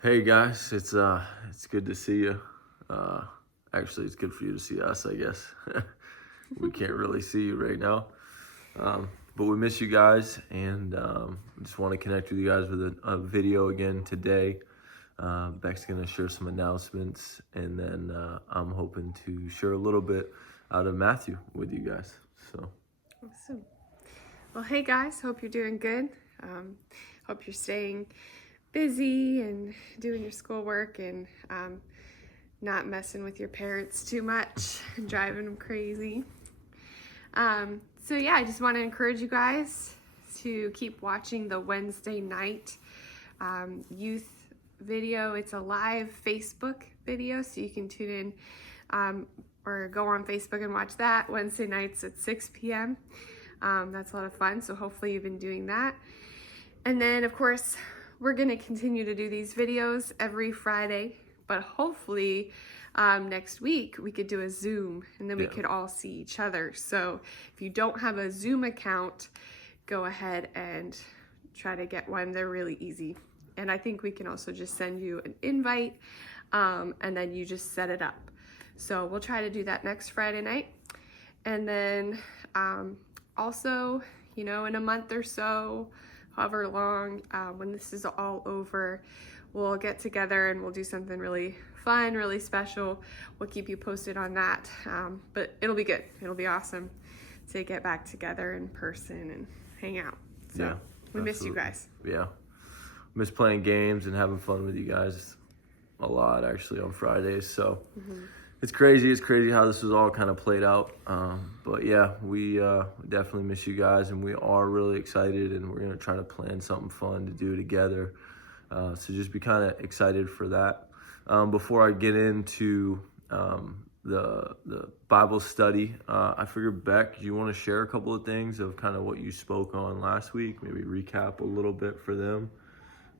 Hey guys, it's good to see you. Uh, Actually, it's good for you to see us, I guess. We can't really see you right now, but we miss you guys, and just want to connect with you guys with a video again today. Beck's gonna share some announcements, and then I'm hoping to share a little bit out of Matthew with you guys. So, Awesome. Well, hey guys, hope you're doing good. Hope you're staying busy and doing your schoolwork and not messing with your parents too much and driving them crazy. So yeah, I just want to encourage you guys to keep watching the Wednesday night youth video. It's a live Facebook video, so you can tune in or go on Facebook and watch that Wednesday nights at 6 p.m. That's a lot of fun, so hopefully you've been doing that. And then, of course, we're going to continue to do these videos every Friday, but hopefully next week we could do a Zoom, and then we could all see each other. So if you don't have a Zoom account, go ahead and try to get one. They're really easy. And I think we can also just send you an invite, and then you just set it up. So we'll try to do that next Friday night. And then also, in a month or so, however long, when this is all over, we'll get together and we'll do something really fun, really special. We'll keep you posted on that. But it'll be good. It'll be awesome to get back together in person and hang out. So we miss you guys. Yeah. Miss playing games and having fun with you guys a lot, actually, on Fridays. So it's crazy how this was all kind of played out. But yeah, we definitely miss you guys, and we are really excited, and we're going to try to plan something fun to do together. So just be kind of excited for that. Before I get into the Bible study, I figured, Beck, do you want to share a couple of things of kind of what you spoke on last week? Maybe recap a little bit for them,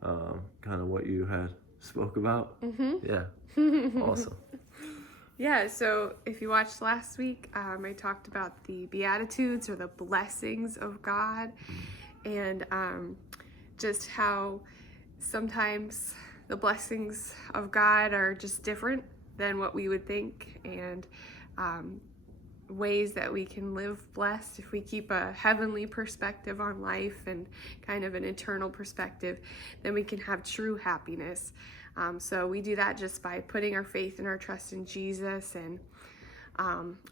kind of what you had spoke about. Yeah, awesome. Yeah, so if you watched last week, I talked about the Beatitudes, or the blessings of God, and just how sometimes the blessings of God are just different than what we would think, and ways that we can live blessed if we keep a heavenly perspective on life and kind of an eternal perspective. Then we can have true happiness. So we do that just by putting our faith and our trust in Jesus. And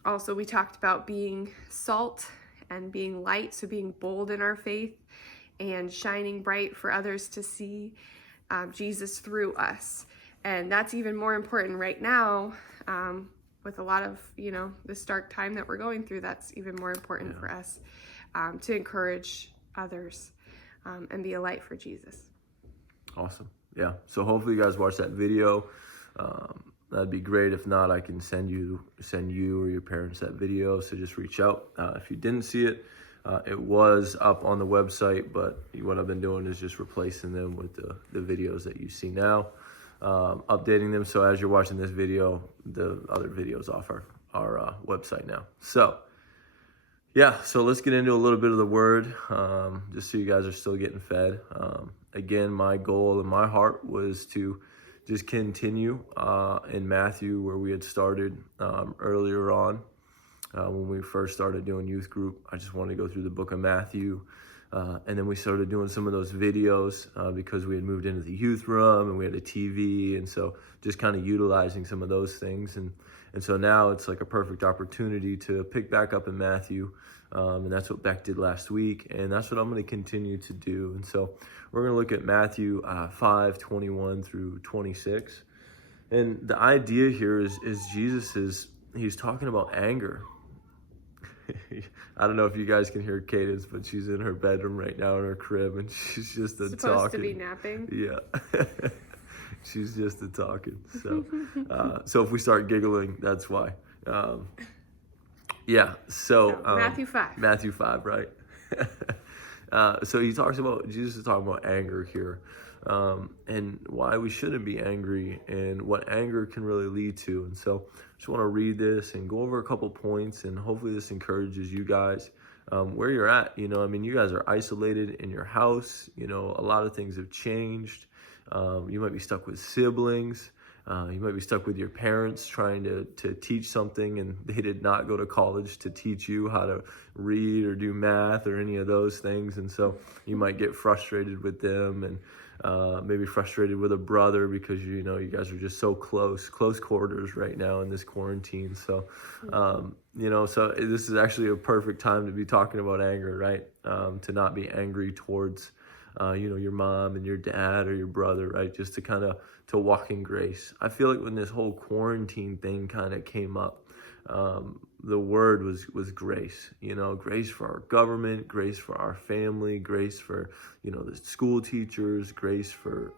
also we talked about being salt and being light, so being bold in our faith and shining bright for others to see Jesus through us. And that's even more important right now, with a lot of, this dark time that we're going through. That's even more important for us to encourage others and be a light for Jesus. Awesome. Yeah. So hopefully you guys watch that video. That'd be great. If not, I can send you or your parents that video. So just reach out. If you didn't see it, it was up on the website, but what I've been doing is just replacing them with the videos that you see now, updating them. So as you're watching this video, the other videos off our website now. So yeah, so let's get into a little bit of the word, just so you guys are still getting fed. Again, my goal in my heart was to just continue in Matthew, where we had started earlier on when we first started doing youth group. I just wanted to go through the book of Matthew, and then we started doing some of those videos because we had moved into the youth room and we had a TV, and so just kind of utilizing some of those things. And so now it's like a perfect opportunity to pick back up in Matthew, and that's what Beck did last week, and that's what I'm going to continue to do. And so we're going to look at Matthew 5:21 through 26. And the idea here is he's talking about anger. I don't know if you guys can hear Cadence, but she's in her bedroom right now in her crib, and she's just talking. Supposed to be napping. Yeah. She's just talking. So if we start giggling, that's why. Yeah. So Matthew 5. Matthew 5, right? So Jesus is talking about anger here, and why we shouldn't be angry, and what anger can really lead to. And so I just want to read this and go over a couple points, and hopefully this encourages you guys where you're at. You guys are isolated in your house. A lot of things have changed. You might be stuck with siblings. You might be stuck with your parents trying to teach something, and they did not go to college to teach you how to read or do math or any of those things. And so you might get frustrated with them, and maybe frustrated with a brother because you guys are just so close quarters right now in this quarantine. So so this is actually a perfect time to be talking about anger, right? To not be angry towards your mom and your dad or your brother, right? Just to walk in grace. I feel like when this whole quarantine thing kind of came up, the word was grace. Grace for our government, grace for our family, grace for the school teachers, grace for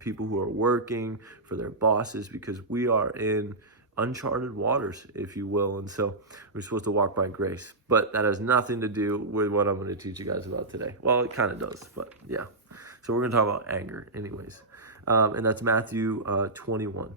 people who are working, for their bosses, because we are in uncharted waters, if you will. And so we're supposed to walk by grace. But that has nothing to do with what I'm going to teach you guys about today. Well, it kind of does, but yeah. So we're going to talk about anger anyways. And that's Matthew 21.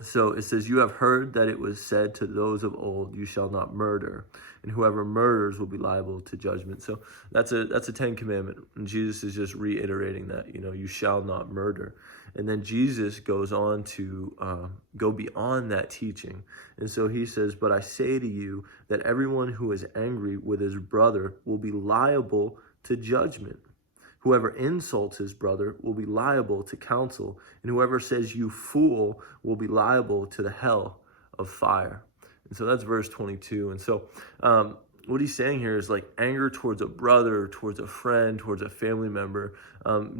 So it says, "You have heard that it was said to those of old, you shall not murder, and whoever murders will be liable to judgment." So that's a 10 commandment. And Jesus is just reiterating that, you shall not murder. And then Jesus goes on to go beyond that teaching. And so he says, "But I say to you that everyone who is angry with his brother will be liable to judgment. Whoever insults his brother will be liable to counsel, and whoever says you fool will be liable to the hell of fire." And so that's verse 22. And so what he's saying here is like anger towards a brother, towards a friend, towards a family member.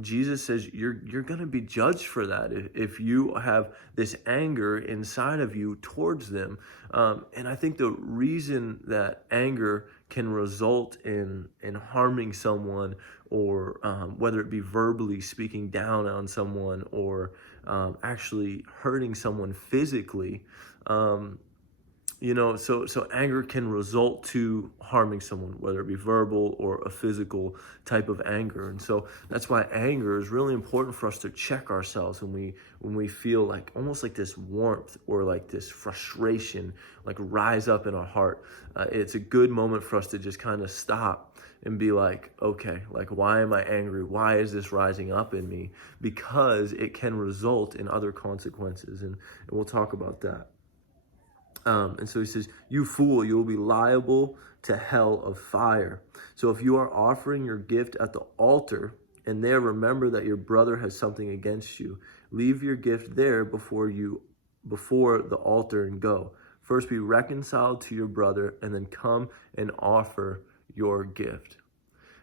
Jesus says you're going to be judged for that if you have this anger inside of you towards them. And I think the reason that anger can result in harming someone, or whether it be verbally speaking down on someone, or actually hurting someone physically, so anger can result to harming someone, whether it be verbal or a physical type of anger. And so that's why anger is really important for us to check ourselves when we feel like almost like this warmth or like this frustration like rise up in our heart. It's a good moment for us to just kind of stop and be like, okay, like, why am I angry? Why is this rising up in me? Because it can result in other consequences. And we'll talk about that. And so he says, "You fool, you will be liable to hell of fire. So if you are offering your gift at the altar and there remember that your brother has something against you, leave your gift there before the altar and go. First be reconciled to your brother and then come and offer your gift."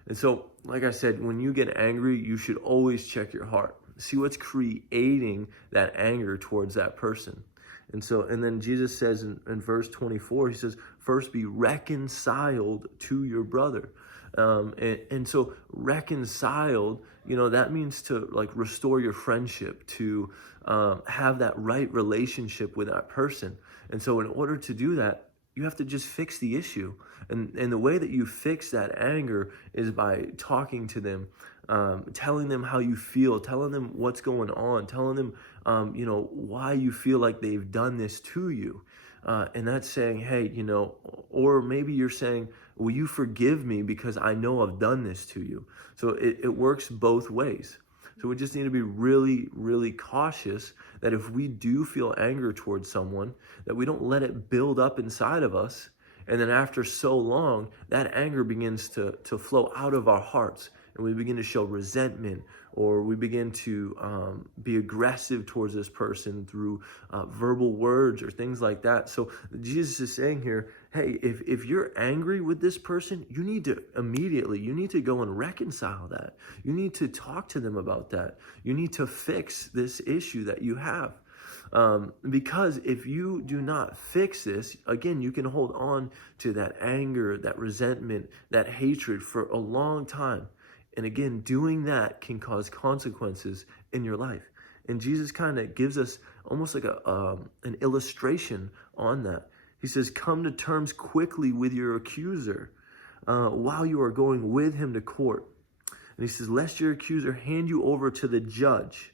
And so, like I said, when you get angry, you should always check your heart. See what's creating that anger towards that person. And then Jesus says in verse 24, he says, "First be reconciled to your brother." And so reconciled, that means to like restore your friendship, to have that right relationship with that person. And so in order to do that, you have to just fix the issue. And the way that you fix that anger is by talking to them, telling them how you feel, telling them what's going on, telling them, why you feel like they've done this to you. And that's saying, hey, or maybe you're saying, will you forgive me because I know I've done this to you? So it works both ways. So we just need to be really, really cautious that if we do feel anger towards someone, that we don't let it build up inside of us. And then after so long, that anger begins to flow out of our hearts. And we begin to show resentment, or we begin to be aggressive towards this person through verbal words or things like that. So Jesus is saying here, hey, if you're angry with this person, you need to go and reconcile that. You need to talk to them about that. You need to fix this issue that you have. Because if you do not fix this, again, you can hold on to that anger, that resentment, that hatred for a long time. And again, doing that can cause consequences in your life. And Jesus kind of gives us almost like an illustration on that. He says, "Come to terms quickly with your accuser while you are going with him to court." And he says, "Lest your accuser hand you over to the judge,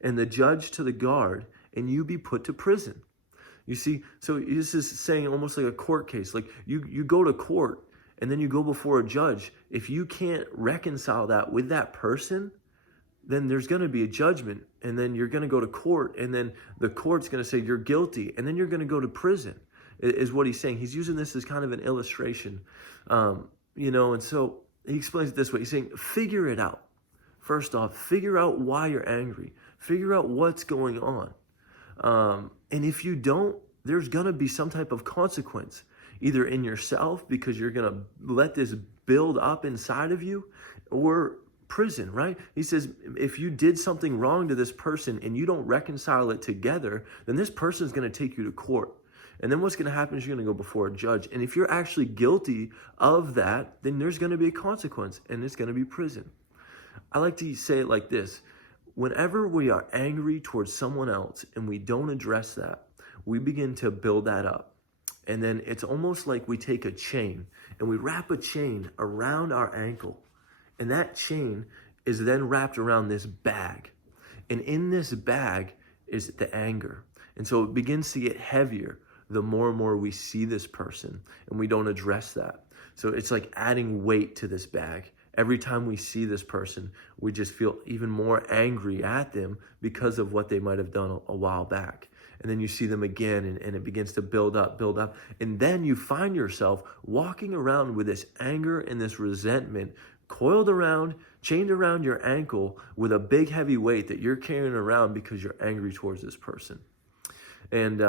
and the judge to the guard, and you be put to prison." You see, so this is saying almost like a court case. Like you go to court, and then you go before a judge. If you can't reconcile that with that person, then there's going to be a judgment, and then you're going to go to court, and then the court's going to say you're guilty, and then you're going to go to prison, is what he's saying. He's using this as kind of an illustration, and so he explains it this way. He's saying, figure it out. First off, figure out why you're angry. Figure out what's going on. And if you don't, there's going to be some type of consequence, either in yourself because you're going to let this build up inside of you, or prison, right? He says, if you did something wrong to this person and you don't reconcile it together, then this person is going to take you to court. And then what's going to happen is you're going to go before a judge. And if you're actually guilty of that, then there's going to be a consequence, and it's going to be prison. I like to say it like this. Whenever we are angry towards someone else and we don't address that, we begin to build that up. And then it's almost like we take a chain and we wrap a chain around our ankle. And that chain is then wrapped around this bag. And in this bag is the anger. And so it begins to get heavier the more and more we see this person and we don't address that. So it's like adding weight to this bag. Every time we see this person, we just feel even more angry at them because of what they might have done a while back. And then you see them again, and it begins to build up. And then you find yourself walking around with this anger and this resentment coiled around, chained around your ankle with a big heavy weight that you're carrying around because you're angry towards this person. And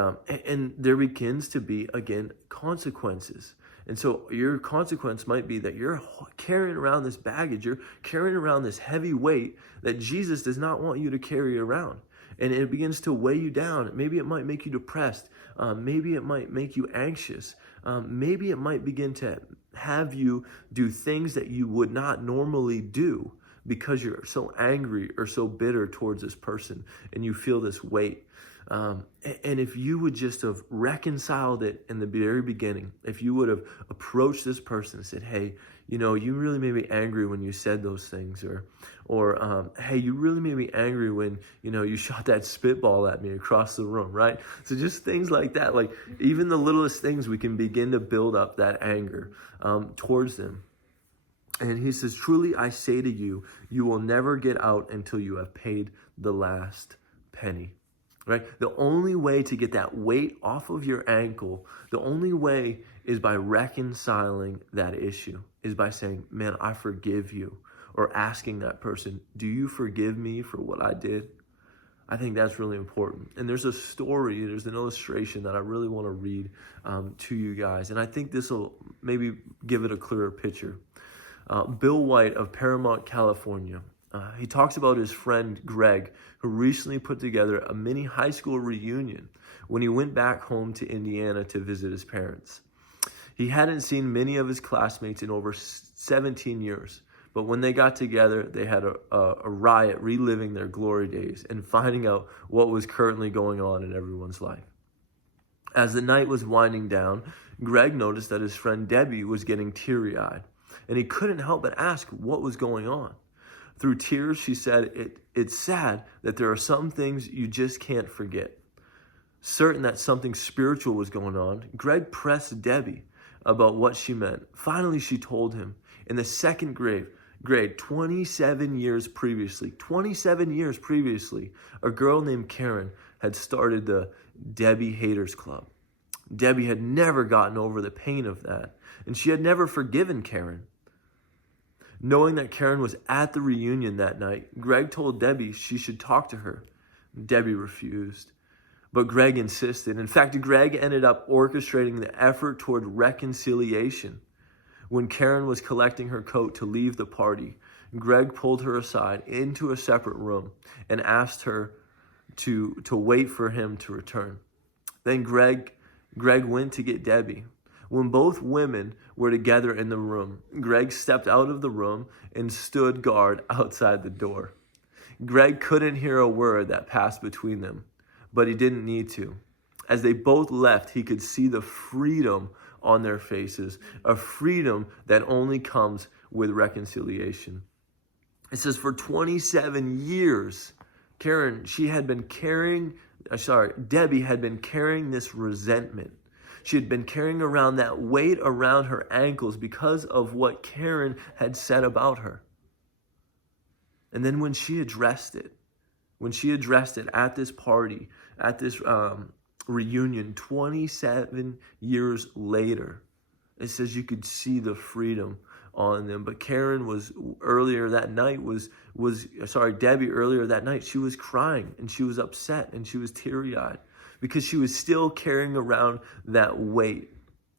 there begins to be, again, consequences. And so your consequence might be that you're carrying around this baggage, you're carrying around this heavy weight that Jesus does not want you to carry around. And it begins to weigh you down. Maybe it might make you depressed. Maybe it might make you anxious. Maybe it might begin to have you do things that you would not normally do because you're so angry or so bitter towards this person and you feel this weight. And if you would just have reconciled it in the very beginning, if you would have approached this person and said, hey, you really made me angry when you said those things, or hey, you really made me angry when, you shot that spitball at me across the room, right? So just things like that, like even the littlest things, we can begin to build up that anger towards them. And he says, truly, I say to you, you will never get out until you have paid the last penny. Right? The only way to get that weight off of your ankle, the only way is by reconciling that issue, is by saying, man, I forgive you. Or asking that person, do you forgive me for what I did? I think that's really important. And there's a story, there's an illustration that I really want to read to you guys. And I think this will maybe give it a clearer picture. Bill White of Paramount, California. He talks about his friend Greg, who recently put together a mini high school reunion when he went back home to Indiana to visit his parents. He hadn't seen many of his classmates in over 17 years, but when they got together, they had a riot reliving their glory days and finding out what was currently going on in everyone's life. As the night was winding down, Greg noticed that his friend Debbie was getting teary-eyed, and he couldn't help but ask what was going on. Through tears, she said, it's sad that there are some things you just can't forget. Certain that something spiritual was going on, Greg pressed Debbie about what she meant. Finally, she told him, in the second grade, 27 years previously, a girl named Karen had started the Debbie Haters Club. Debbie had never gotten over the pain of that, and she had never forgiven Karen. Knowing that Karen was at the reunion that night, Greg told Debbie she should talk to her. Debbie refused, but Greg insisted. In fact, Greg ended up orchestrating the effort toward reconciliation. When Karen was collecting her coat to leave the party, Greg pulled her aside into a separate room and asked her to wait for him to return. Then Greg went to get Debbie. When both women were together in the room, Greg stepped out of the room and stood guard outside the door. Greg couldn't hear a word that passed between them, but he didn't need to. As they both left, he could see the freedom on their faces, a freedom that only comes with reconciliation. It says for 27 years, Debbie had been carrying this resentment. She had been carrying around that weight around her ankles because of what Karen had said about her. And then when she addressed it at this party, at this reunion 27 years later, it says you could see the freedom on them. But Karen was earlier that night Debbie earlier that night, she was crying and she was upset and she was teary-eyed because she was still carrying around that weight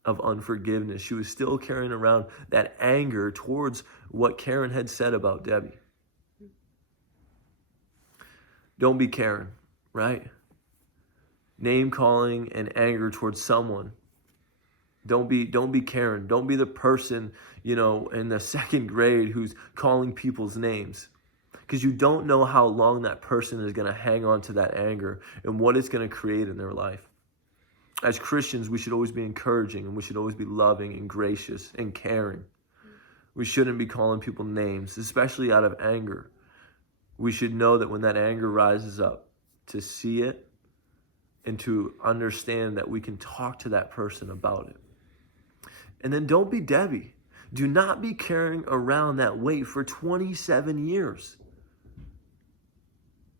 of unforgiveness. She was still carrying around that anger towards what Karen had said about Debbie. Don't be Karen, right? Name calling and anger towards someone. Don't be Karen. Don't be the person, in the second grade who's calling people's names. Because you don't know how long that person is going to hang on to that anger and what it's going to create in their life. As Christians, we should always be encouraging and we should always be loving and gracious and caring. We shouldn't be calling people names, especially out of anger. We should know that when that anger rises up, to see it and to understand that we can talk to that person about it. And then don't be Debbie. Do not be carrying around that weight for 27 years.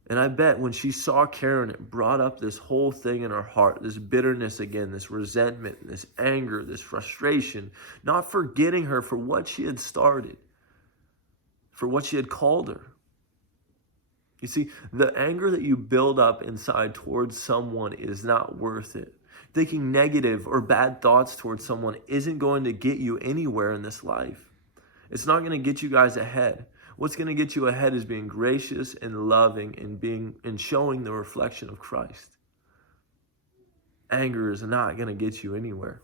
And I bet when she saw Karen, it brought up this whole thing in her heart, this bitterness again, this resentment, this anger, this frustration, not forgetting her for what she had started, for what she had called her. You see, the anger that you build up inside towards someone is not worth it. Thinking negative or bad thoughts towards someone isn't going to get you anywhere in this life. It's not going to get you guys ahead. What's going to get you ahead is being gracious and loving and showing the reflection of Christ. Anger is not going to get you anywhere.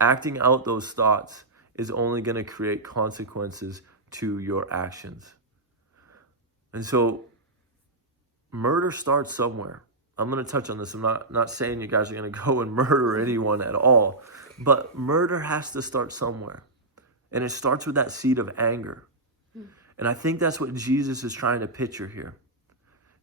Acting out those thoughts is only going to create consequences to your actions. And so murder starts somewhere. I'm going to touch on this. I'm not saying you guys are going to go and murder anyone at all. But murder has to start somewhere. And it starts with that seed of anger. And I think that's what Jesus is trying to picture here.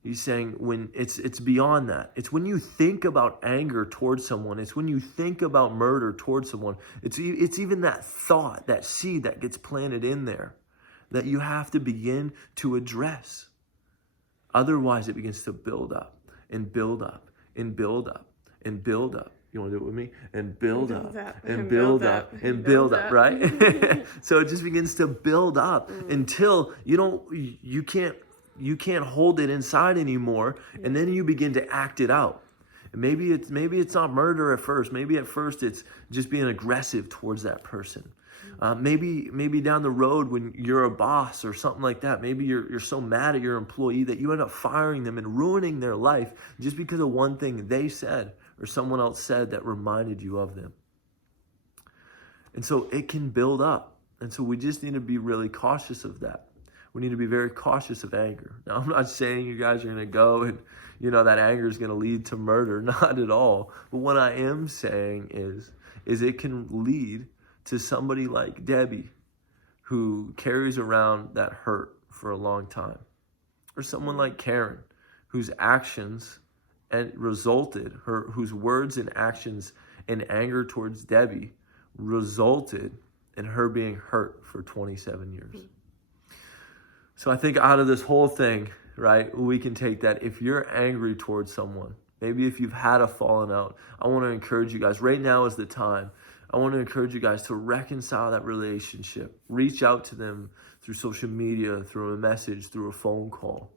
He's saying when it's beyond that. It's when you think about anger towards someone. It's when you think about murder towards someone. It's even that thought, that seed that gets planted in there that you have to begin to address. Otherwise, it begins to build up and build up and build up and build up. You want to do it with me? And build up and build up and build up, right? So it just begins to build up until you can't hold it inside anymore, and then you begin to act it out. And maybe it's not murder at first. Maybe at first it's just being aggressive towards that person. Maybe down the road when you're a boss or something like that, maybe you're so mad at your employee that you end up firing them and ruining their life just because of one thing they said or someone else said that reminded you of them. And so it can build up. And so we just need to be really cautious of that. We need to be very cautious of anger. Now, I'm not saying you guys are going to go and, that anger is going to lead to murder. Not at all. But what I am saying is it can lead to somebody like Debbie who carries around that hurt for a long time. Or someone like Karen whose actions whose words and actions and anger towards Debbie resulted in her being hurt for 27 years. So I think out of this whole thing, right, we can take that if you're angry towards someone, maybe if you've had a falling out, I want to encourage you guys, right now is the time. I want to encourage you guys to reconcile that relationship. Reach out to them through social media, through a message, through a phone call.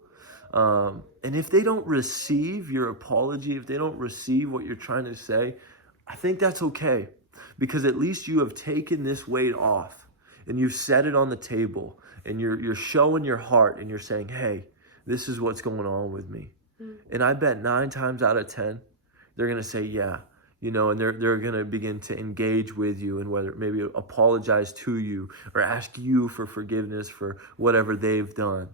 And if they don't receive your apology, if they don't receive what you're trying to say, I think that's okay. Because at least you have taken this weight off and you've set it on the table and you're showing your heart and you're saying, hey, this is what's going on with me. And I bet 9 times out of 10, they're going to say, yeah, and they're going to begin to engage with you and whether maybe apologize to you or ask you for forgiveness for whatever they've done.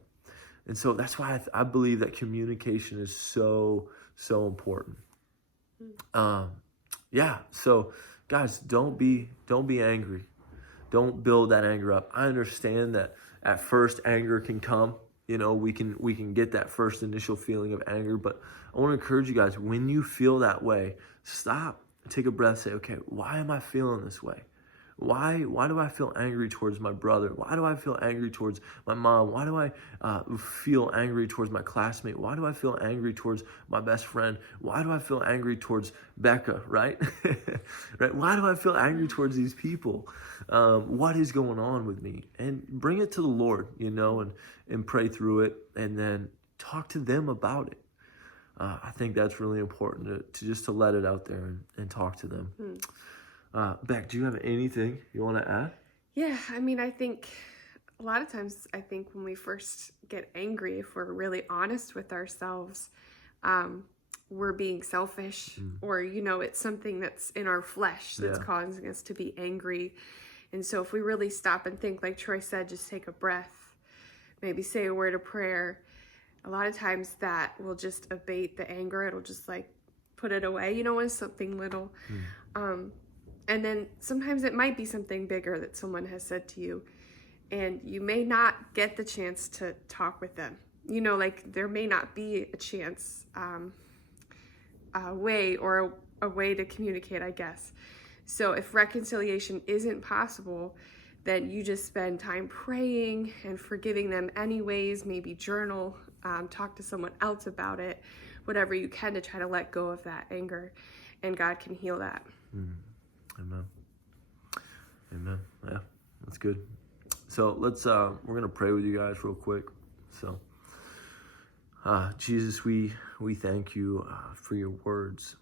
And so that's why I believe that communication is so, so important. So guys, don't be angry. Don't build that anger up. I understand that at first anger can come. We can get that first initial feeling of anger, but I want to encourage you guys, when you feel that way, stop, take a breath, say, okay, why am I feeling this way? Why do I feel angry towards my brother? Why do I feel angry towards my mom? Why do I feel angry towards my classmate? Why do I feel angry towards my best friend? Why do I feel angry towards Bekah, right? Right? Why do I feel angry towards these people? What is going on with me? And bring it to the Lord, and pray through it, and then talk to them about it. I think that's really important to just to let it out there and talk to them. Beck, do you have anything you want to add? Yeah, I mean, I think a lot of times, when we first get angry, if we're really honest with ourselves, we're being selfish, or, it's something that's in our flesh that's causing us to be angry. And so if we really stop and think, like Troy said, just take a breath, maybe say a word of prayer, a lot of times that will just abate the anger. It'll just put it away, when it's something little. And then sometimes it might be something bigger that someone has said to you, and you may not get the chance to talk with them. There may not be a chance, a way to communicate, I guess. So if reconciliation isn't possible, then you just spend time praying and forgiving them anyways, maybe journal, talk to someone else about it, whatever you can to try to let go of that anger, and God can heal that. Amen. Amen. Yeah, that's good. So let's, we're going to pray with you guys real quick. So, Jesus, we thank you for your words.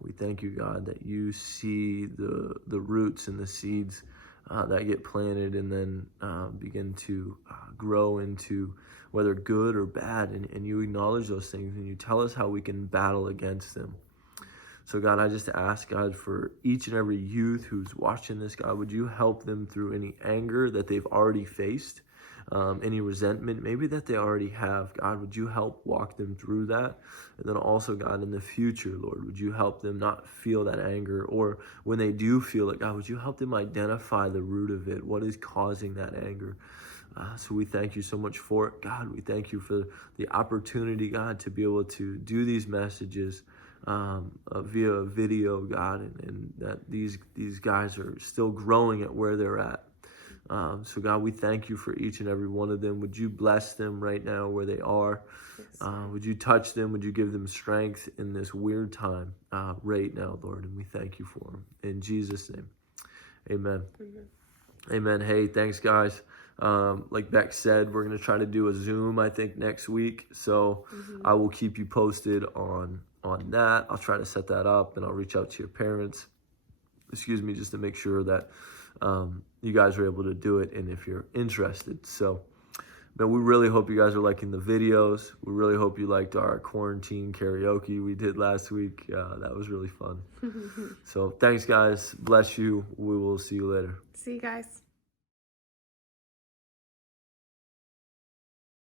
We thank you, God, that you see the roots and the seeds that get planted and then begin to grow into whether good or bad. And you acknowledge those things, and you tell us how we can battle against them. So, God, I just ask, God, for each and every youth who's watching this, God, would you help them through any anger that they've already faced, any resentment maybe that they already have. God, would you help walk them through that? And then also, God, in the future, Lord, would you help them not feel that anger? Or when they do feel it, God, would you help them identify the root of it? What is causing that anger? So we thank you so much for it. God, we thank you for the opportunity, God, to be able to do these messages via video, God, and that these guys are still growing at where they're at. So God, we thank you for each and every one of them. Would you bless them right now where they are? Yes. Would you touch them? Would you give them strength in this weird time right now, Lord? And we thank you for them. In Jesus' name, amen. Amen. Hey, thanks, guys. Like Beck said, we're going to try to do a Zoom, I think, next week. So I will keep you posted on that. I'll try to set that up, and I'll reach out to your parents, just to make sure that you guys are able to do it, and if you're interested. So, man, we really hope you guys are liking the videos. We really hope you liked our quarantine karaoke we did last week. That was really fun. So thanks, guys. Bless you. We will see you later. See you guys.